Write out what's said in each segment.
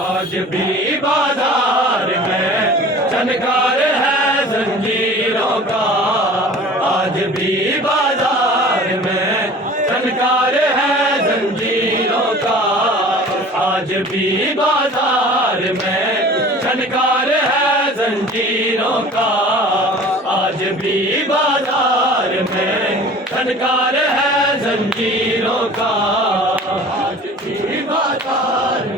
آج بھی بازار میں چنکار ہے زنجیروں کا۔ آج بھی بازار میں چنکار ہے زنجیروں کا۔ آج بھی بازار میں چنکار ہے زنجیروں کا۔ آج بھی بازار میں چنکار ہے زنجیروں کا۔ آج بھی بازار میں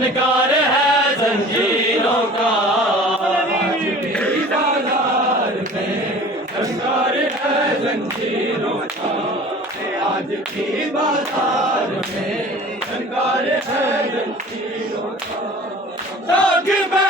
فنکار ہے زنجیروں کا۔ آج بھی بازار میں چھنکار ہے زنجیروں کا۔ آج بھی بازار میں ہے زنجیروں کا۔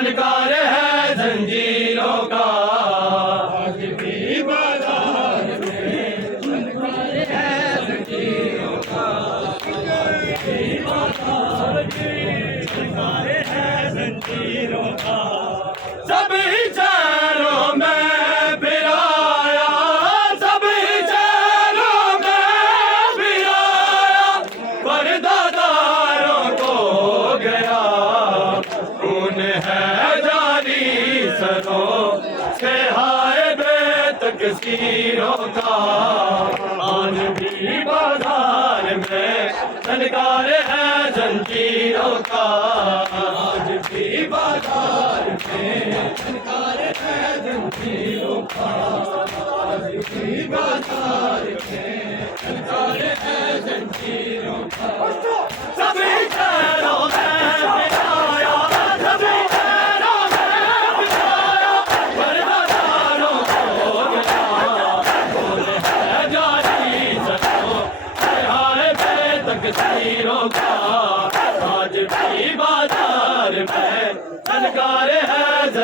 للکار ہے زنجیروں کا۔ ہے زنجیروں کا۔ ہے جاری سروں سے ہائے بے تکسیروں کا آج بھی بازار میں سنکار ہے زنجیروں کا آج بھی بازار میں سنکار ہے زنجیروں کا آج بھی بازار میں سنکار ہے زنجیروں کا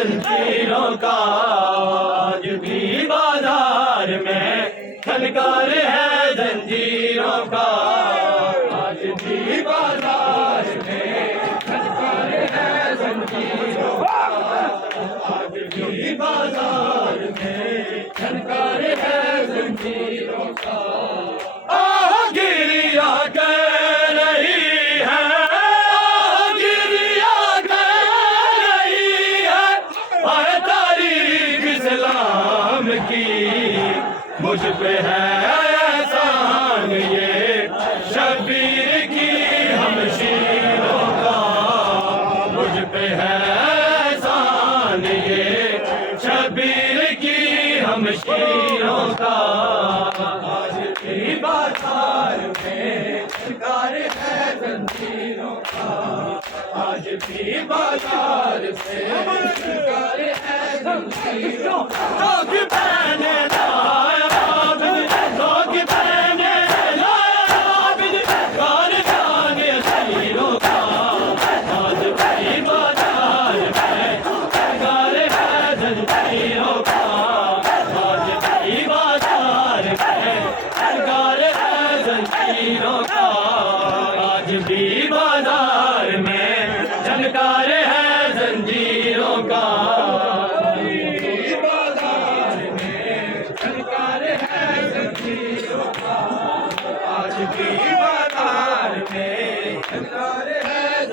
زنجیروں کا آج بھی بازار میں کھنکار ہے زنجیروں کا مجھ پہ ہے احسان یہ۔ شبیر کی ہم شیروں کا۔ مجھ پہ ہے احسان یہ۔ شبیر کی ہم شیروں کا۔ آج بھی بازار میں شکار ہے زنجیروں کا۔ آج بھی بازار سے شکار ہے زنجیروں کا۔ آج بھی بازار میں انکار ہے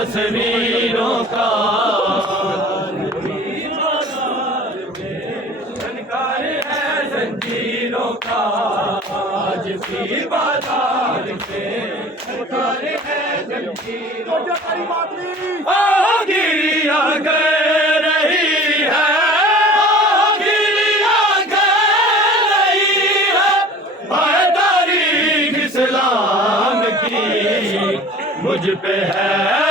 تصویروں کا انکار ہے زنجیروں کا۔ آج بھی بازار میں انکار ہے زنجیروں کا۔ گریا کر رہی ہے۔ گریا تاریخ اسلام کی مجھ پہ ہے۔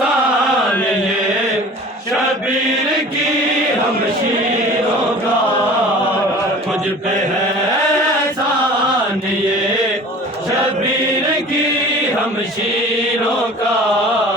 احسان یہ۔ شبیر کی ہم شیروں کا۔ مجھ پہ ہے احسان یہ۔ شبیر کی ہم شیروں کا۔